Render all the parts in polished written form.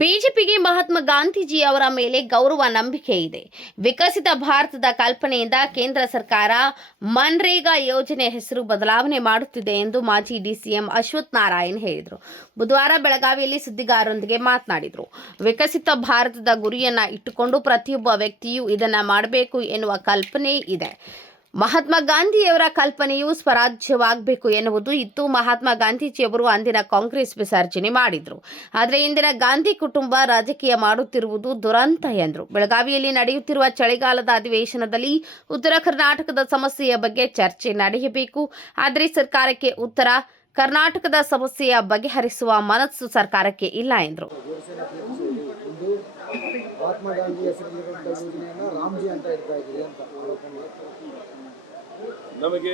ಬಿಜೆಪಿಗೆ ಮಹಾತ್ಮ ಗಾಂಧೀಜಿ ಅವರ ಮೇಲೆ ಗೌರವ ನಂಬಿಕೆ ಇದೆ. ವಿಕಸಿತ ಭಾರತದ ಕಲ್ಪನೆಯಿಂದ ಕೇಂದ್ರ ಸರ್ಕಾರ ಮನ್ರೇಗಾ ಯೋಜನೆ ಹೆಸರು ಬದಲಾವಣೆ ಮಾಡುತ್ತಿದೆ ಎಂದು ಮಾಜಿ ಡಿಸಿಎಂ ಅಶ್ವಥ್ ನಾರಾಯಣ್ ಹೇಳಿದರು. ಬುಧವಾರ ಬೆಳಗಾವಿಯಲ್ಲಿ ಸುದ್ದಿಗಾರರೊಂದಿಗೆ ಮಾತನಾಡಿದರು. ವಿಕಸಿತ ಭಾರತದ ಗುರಿಯನ್ನ ಇಟ್ಟುಕೊಂಡು ಪ್ರತಿಯೊಬ್ಬ ವ್ಯಕ್ತಿಯೂ ಇದನ್ನ ಮಾಡಬೇಕು ಎನ್ನುವ ಕಲ್ಪನೆ ಇದೆ. ಮಹಾತ್ಮ ಗಾಂಧಿಯವರ ಕಲ್ಪನೆಯು ಸ್ವರಾಜ್ಯವಾಗಬೇಕು ಎನ್ನುವುದು ಇತ್ತು. ಮಹಾತ್ಮ ಗಾಂಧೀಜಿಯವರು ಅಂದಿನ ಕಾಂಗ್ರೆಸ್ ವಿಸರ್ಜನೆ ಮಾಡಿದ್ರು. ಆದರೆ ಇಂದಿನ ಗಾಂಧಿ ಕುಟುಂಬ ರಾಜಕೀಯ ಮಾಡುತ್ತಿರುವುದು ದುರಂತ ಎಂದರು. ಬೆಳಗಾವಿಯಲ್ಲಿ ನಡೆಯುತ್ತಿರುವ ಚಳಿಗಾಲದ ಅಧಿವೇಶನದಲ್ಲಿ ಉತ್ತರ ಕರ್ನಾಟಕದ ಸಮಸ್ಯೆಯ ಬಗ್ಗೆ ಚರ್ಚೆ ನಡೆಯಬೇಕು. ಆದರೆ ಸರ್ಕಾರಕ್ಕೆ ಉತ್ತರ ಕರ್ನಾಟಕದ ಸಮಸ್ಯೆಯ ಬಗೆಹರಿಸುವ ಮನಸ್ಸು ಸರ್ಕಾರಕ್ಕೆ ಇಲ್ಲ ಎಂದರು. ಮಹಾತ್ಮ ಗಾಂಧಿ ಹೆಸರಿರುವಂಥ ಯೋಜನೆಯನ್ನು ರಾಮ್ಜಿ ಅಂತ ಇರ್ತಾ ಇದೆ ಅಂತ ನಮಗೆ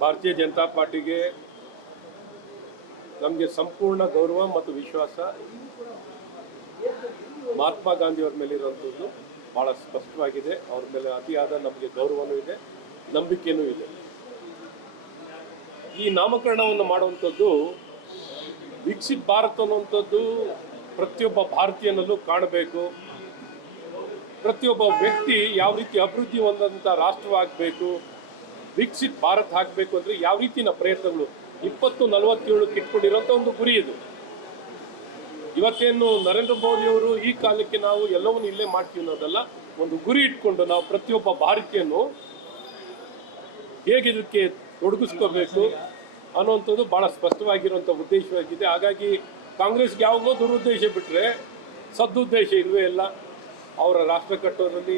ಭಾರತೀಯ ಜನತಾ ಪಾರ್ಟಿಗೆ ನಮಗೆ ಸಂಪೂರ್ಣ ಗೌರವ ಮತ್ತು ವಿಶ್ವಾಸ ಮಹಾತ್ಮ ಗಾಂಧಿಯವ್ರ ಮೇಲೆ ಇರುವಂಥದ್ದು ಭಾಳ ಸ್ಪಷ್ಟವಾಗಿದೆ. ಅವ್ರ ಮೇಲೆ ಅತಿಯಾದ ನಮಗೆ ಗೌರವನೂ ಇದೆ, ನಂಬಿಕೆಯೂ ಇದೆ. ಈ ನಾಮಕರಣವನ್ನು ಮಾಡುವಂಥದ್ದು ವಿಕಸಿತ ಭಾರತ ಅನ್ನುವಂಥದ್ದು ಪ್ರತಿಯೊಬ್ಬ ಭಾರತೀಯನಲ್ಲೂ ಕಾಣಬೇಕು. ಪ್ರತಿಯೊಬ್ಬ ವ್ಯಕ್ತಿ ಯಾವ ರೀತಿ ಅಭಿವೃದ್ಧಿ ಹೊಂದಂಥ ರಾಷ್ಟ್ರವಾಗಬೇಕು, ವಿಕಸಿತ ಭಾರತ ಆಗಬೇಕು ಅಂದರೆ ಯಾವ ರೀತಿಯ ಪ್ರಯತ್ನಗಳು 2047 ಇಟ್ಕೊಂಡಿರೋಂಥ ಒಂದು ಗುರಿ ಇದು. ಇವತ್ತೇನು ನರೇಂದ್ರ ಮೋದಿಯವರು ಈ ಕಾಲಕ್ಕೆ ನಾವು ಎಲ್ಲವನ್ನೂ ಇಲ್ಲೇ ಮಾಡ್ತೀವಿ ಅನ್ನೋದಲ್ಲ, ಒಂದು ಗುರಿ ಇಟ್ಕೊಂಡು ನಾವು ಪ್ರತಿಯೊಬ್ಬ ಭಾರತೀಯನು ಹೇಗೆ ಇದಕ್ಕೆ ತೊಡಗಿಸ್ಕೋಬೇಕು ಅನ್ನುವಂಥದ್ದು ಭಾಳ ಸ್ಪಷ್ಟವಾಗಿರುವಂಥ ಉದ್ದೇಶವಾಗಿದೆ. ಹಾಗಾಗಿ ಕಾಂಗ್ರೆಸ್ಗೆ ಯಾವಾಗಲೂ ದುರುದ್ದೇಶ ಬಿಟ್ಟರೆ ಸದುದ್ದೇಶ ಇಲ್ಲವೇ ಇಲ್ಲ. ಅವರ ರಾಷ್ಟ್ರ ಕಟ್ಟೋದ್ರಲ್ಲಿ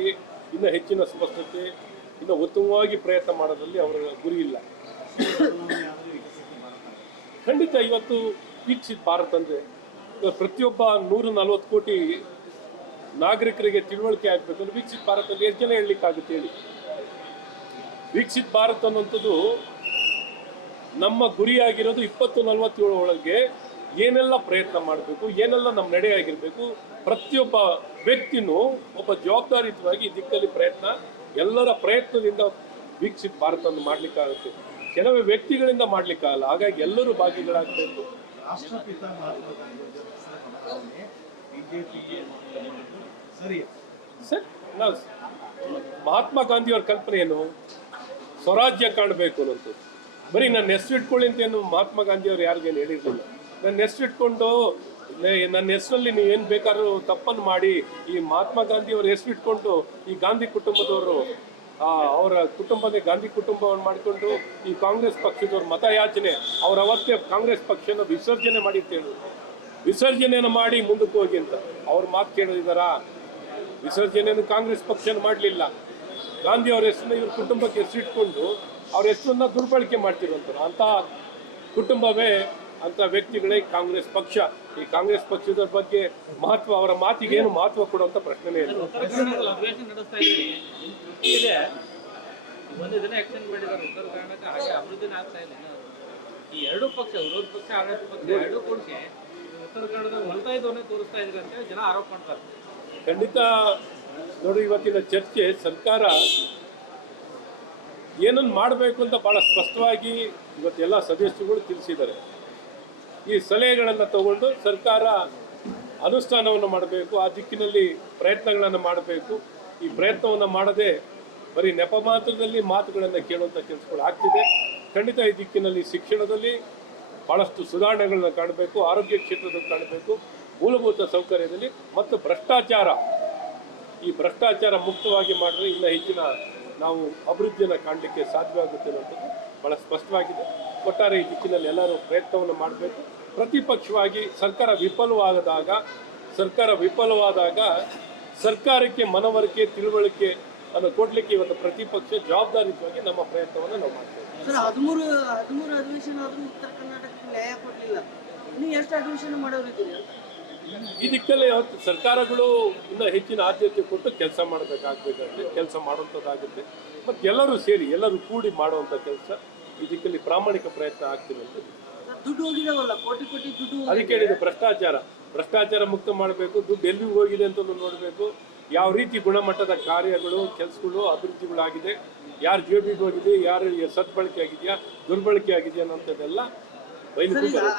ಇನ್ನೂ ಹೆಚ್ಚಿನ ಸ್ಪಷ್ಟತೆ, ಇನ್ನೂ ಉತ್ತಮವಾಗಿ ಪ್ರಯತ್ನ ಮಾಡೋದ್ರಲ್ಲಿ ಅವರ ಗುರಿ ಇಲ್ಲ. ಖಂಡಿತ ಇವತ್ತು ವಿಕಸಿತ ಭಾರತ ಅಂದರೆ ಪ್ರತಿಯೊಬ್ಬ 140 ಕೋಟಿ ನಾಗರಿಕರಿಗೆ ತಿಳುವಳಿಕೆ ಆಗಬೇಕಂದ್ರೆ ವಿಕಸಿತ ಭಾರತದಲ್ಲಿ ಎಷ್ಟು ಜನ ಹೇಳಲಿಕ್ಕಾಗುತ್ತೆ ಹೇಳಿ. ವಿಕಸಿತ ಭಾರತ ಅನ್ನುವಂಥದ್ದು ನಮ್ಮ ಗುರಿಯಾಗಿರೋದು 2047 ಒಳಗೆ ಏನೆಲ್ಲ ಪ್ರಯತ್ನ ಮಾಡಬೇಕು, ಏನೆಲ್ಲ ನಮ್ಮ ನಡೆಯಾಗಿರಬೇಕು, ಪ್ರತಿಯೊಬ್ಬ ವ್ಯಕ್ತಿನೂ ಒಬ್ಬ ಜವಾಬ್ದಾರಿಯುತವಾಗಿ ಈ ದಿಕ್ಕಲ್ಲಿ ಪ್ರಯತ್ನ, ಎಲ್ಲರ ಪ್ರಯತ್ನದಿಂದ ವಿಕಸಿತ ಭಾರತವನ್ನು ಮಾಡಲಿಕ್ಕಾಗುತ್ತೆ. ಕೆಲವೇ ವ್ಯಕ್ತಿಗಳಿಂದ ಮಾಡಲಿಕ್ಕಾಗಲ್ಲ. ಹಾಗಾಗಿ ಎಲ್ಲರೂ ಭಾಗಿಗಳಾಗಬೇಕು. ಸರ್, ನಾವು ಮಹಾತ್ಮ ಗಾಂಧಿಯವರ ಕಲ್ಪನೆ ಏನು, ಸ್ವರಾಜ್ಯ ಕಾಣಬೇಕು ಅನ್ನೋದು. ಬರೀ ನನ್ನ ಹೆಸರು ಇಟ್ಕೊಳ್ಳಿ ಅಂತ ಏನು ಮಹಾತ್ಮ ಗಾಂಧಿಯವರು ಯಾರಿಗೇನು ಹೇಳಿರಲಿಲ್ಲ. ನನ್ನ ಹೆಸರು ಇಟ್ಕೊಂಡು ನನ್ನ ಹೆಸರಲ್ಲಿ ನೀವೇನು ಬೇಕಾದ್ರೂ ತಪ್ಪನ್ನು ಮಾಡಿ ಈ ಮಹಾತ್ಮ ಗಾಂಧಿಯವ್ರ ಹೆಸರು ಇಟ್ಕೊಂಡು ಈ ಗಾಂಧಿ ಕುಟುಂಬದವರು ಅವರ ಕುಟುಂಬದ ಗಾಂಧಿ ಕುಟುಂಬವನ್ನು ಮಾಡಿಕೊಂಡು ಈ ಕಾಂಗ್ರೆಸ್ ಪಕ್ಷದವ್ರ ಮತಯಾಚನೆ ಅವ್ರು ಅವತ್ತೇ ಕಾಂಗ್ರೆಸ್ ಪಕ್ಷನ ವಿಸರ್ಜನೆ ಮಾಡಿರ್ತೇವೆ. ವಿಸರ್ಜನೆಯನ್ನು ಮಾಡಿ ಮುಂದಕ್ಕೆ ಹೋಗಿ ಅಂತ ಅವ್ರ ಮಾತು ಕೇಳಿದಾರಾ? ವಿಸರ್ಜನೆಯನ್ನು ಕಾಂಗ್ರೆಸ್ ಪಕ್ಷನ ಮಾಡಲಿಲ್ಲ. ಗಾಂಧಿ ಅವ್ರ ಹೆಸರನ್ನ ಇವ್ರ ಕುಟುಂಬಕ್ಕೆ ಹೆಸರಿಟ್ಕೊಂಡು ಅವ್ರ ಹೆಸರನ್ನ ದುರ್ಬಳಕೆ ಮಾಡ್ತಿರುವಂಥವ್ರು ಅಂಥ ಕುಟುಂಬವೇ, ಅಂಥ ವ್ಯಕ್ತಿಗಳೇ ಕಾಂಗ್ರೆಸ್ ಪಕ್ಷ. ಈ ಕಾಂಗ್ರೆಸ್ ಪಕ್ಷದ ಬಗ್ಗೆ ಮಹತ್ವ, ಅವರ ಮಾತಿಗೆ ಏನು ಮಹತ್ವ ಕೊಡುವಂಥ ಪ್ರಶ್ನೆನೇ ಇಲ್ಲ. ಒಂದು ದಿನ ಎಕ್ಸ್ಟೆಂಡ್ ಮಾಡಿದ್ದಾರೆ ಉತ್ತರ ಕರ್ನಾಟಕ, ಹಾಗೆ ಅಭಿವೃದ್ಧಿನೇ ಆಗ್ತಾ ಇಲ್ಲ. ಈ ಎರಡು ಪಕ್ಷ, ವಿರೋಧ ಪಕ್ಷ ಆಡಳಿತ ಪಕ್ಷ ಎರಡೂ ಕೂಡಿಸಿ ಉತ್ತರ ಕನ್ನಡದ ಹೊಲ್ತಾ ಇದ್ದವನ್ನೇ ತೋರಿಸ್ತಾ ಇದ್ದಾರೆ ಅಂತೇಳಿ ಜನ ಆರೋಪ ಮಾಡ್ತಾರೆ. ಖಂಡಿತ ನೋಡಿ, ಇವತ್ತಿನ ಚರ್ಚೆ ಸರ್ಕಾರ ಏನನ್ನು ಮಾಡಬೇಕು ಅಂತ ಭಾಳ ಸ್ಪಷ್ಟವಾಗಿ ಇವತ್ತೆಲ್ಲ ಸದಸ್ಯರುಗಳು ತಿಳಿಸಿದ್ದಾರೆ. ಈ ಸಲಹೆಗಳನ್ನು ತಗೊಂಡು ಸರ್ಕಾರ ಅನುಷ್ಠಾನವನ್ನು ಮಾಡಬೇಕು, ಆ ದಿಕ್ಕಿನಲ್ಲಿ ಪ್ರಯತ್ನಗಳನ್ನು ಮಾಡಬೇಕು. ಈ ಪ್ರಯತ್ನವನ್ನು ಮಾಡದೆ ಬರೀ ನೆಪ ಮಾತ್ರದಲ್ಲಿ ಮಾತುಗಳನ್ನು ಕೇಳುವಂಥ ಕೆಲಸಗಳು ಆಗ್ತಿದೆ. ಖಂಡಿತ ಈ ದಿಕ್ಕಿನಲ್ಲಿ ಶಿಕ್ಷಣದಲ್ಲಿ ಭಾಳಷ್ಟು ಸುಧಾರಣೆಗಳನ್ನ ಕಾಣಬೇಕು, ಆರೋಗ್ಯ ಕ್ಷೇತ್ರದಲ್ಲಿ ಕಾಣಬೇಕು, ಮೂಲಭೂತ ಸೌಕರ್ಯದಲ್ಲಿ ಮತ್ತು ಭ್ರಷ್ಟಾಚಾರ, ಈ ಭ್ರಷ್ಟಾಚಾರ ಮುಕ್ತವಾಗಿ ಮಾಡಿದ್ರೆ ಇನ್ನೂ ಹೆಚ್ಚಿನ ನಾವು ಅಭಿವೃದ್ಧಿಯನ್ನು ಕಾಣಲಿಕ್ಕೆ ಸಾಧ್ಯವಾಗುತ್ತೆ ಅನ್ನೋಂಥದ್ದು ಭಾಳ ಸ್ಪಷ್ಟವಾಗಿದೆ. ಒಟ್ಟಾರೆ ಈ ದಿಕ್ಕಿನಲ್ಲಿ ಎಲ್ಲರೂ ಪ್ರಯತ್ನವನ್ನು ಮಾಡಬೇಕು. ಪ್ರತಿಪಕ್ಷವಾಗಿ ಸರ್ಕಾರ ವಿಫಲವಾದಾಗ ಸರ್ಕಾರಕ್ಕೆ ಮನವರಿಕೆ, ತಿಳುವಳಿಕೆ ಅನ್ನು ಕೊಡಲಿಕ್ಕೆ ಇವತ್ತು ಪ್ರತಿಪಕ್ಷ ಜವಾಬ್ದಾರಿಯುತವಾಗಿ ನಮ್ಮ ಪ್ರಯತ್ನವನ್ನು ನಾವು ಮಾಡ್ತೇವೆ. ಸರ್, 13 ಅಧಿವೇಶನ ಆದರೂ ಉತ್ತರ ಕರ್ನಾಟಕಕ್ಕೆ ನ್ಯಾಯ ಕೊಡಲಿಲ್ಲ. ನೀವು ಎಷ್ಟು ಅಧಿವೇಶನ ಮಾಡೋರಿದ್ದೀರಿ ಅಂತ ಈ ದಿಕ್ಕಲ್ಲಿ ಇವತ್ತು ಸರ್ಕಾರಗಳು ಇನ್ನೂ ಹೆಚ್ಚಿನ ಆದ್ಯತೆ ಕೊಟ್ಟು ಕೆಲಸ ಮಾಡಬೇಕಾಗಬೇಕಾಗುತ್ತೆ, ಕೆಲಸ ಮಾಡುವಂಥದ್ದಾಗುತ್ತೆ. ಮತ್ತು ಎಲ್ಲರೂ ಸೇರಿ ಎಲ್ಲರೂ ಕೂಡಿ ಮಾಡುವಂಥ ಕೆಲಸ ಈ ದಿಕ್ಕಲ್ಲಿ ಪ್ರಾಮಾಣಿಕ ಪ್ರಯತ್ನ ಆಗ್ತಿರುವಂಥದ್ದು. ದುಡ್ಡು ಹೋಗಿದಾವಲ್ಲ, ಕೋಟಿ ದುಡ್ಡು. ಅದಕ್ಕೆ ಹೇಳಿದೆ, ಭ್ರಷ್ಟಾಚಾರ ಮುಕ್ತ ಮಾಡಬೇಕು. ದುಡ್ಡು ಎಲ್ಲಿಗೆ ಹೋಗಿದೆ ಅಂತ ನೋಡಬೇಕು. ಯಾವ ರೀತಿ ಗುಣಮಟ್ಟದ ಕಾರ್ಯಗಳು, ಕೆಲಸಗಳು, ಅಭಿವೃದ್ಧಿಗಳಾಗಿದೆ, ಯಾರು ಜೇಬಿಗೆ ಹೋಗಿದೆ, ಯಾರು ಸದ್ಬಳಕೆ ಆಗಿದೆಯಾ, ದುರ್ಬಳಕೆ ಆಗಿದೆಯಾ ಅನ್ನೋಂಥದ್ದೆಲ್ಲ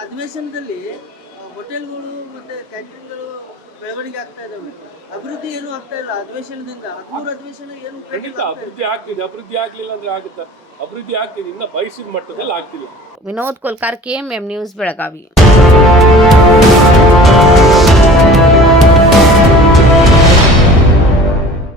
ಅಧಿವೇಶನದಲ್ಲಿ ಹೋಟೆಲ್ಗಳು ಮತ್ತೆ ಕ್ಯಾಟ್ರಿಂಗ್ಗಳು ಬೆಳವಣಿಗೆ ಆಗ್ತಾ ಇದಾವೆ. ಅಭಿವೃದ್ಧಿ ಏನು ಆಗ್ತಾ ಇಲ್ಲ ಅಧಿವೇಶನದಿಂದ. 13 ಅಧಿವೇಶನ ಏನು ಉಪಯೋಗ ಖಂಡಿತ ಇಲ್ಲ. ಅಭಿವೃದ್ಧಿ ಆಗ್ತಿದೆ. ಅಭಿವೃದ್ಧಿ ಆಗ್ಲಿಲ್ಲ ಅಂದ್ರೆ ಆಗುತ್ತಾ? ಅಭಿವೃದ್ಧಿ ಆಗ್ತಿದೆ, ಇನ್ನ ಬಯಸಿದ ಮಟ್ಟದಲ್ಲಿ ಆಗ್ತಿಲ್ಲ. Vinod Kolkar, KMM news, Belagavi.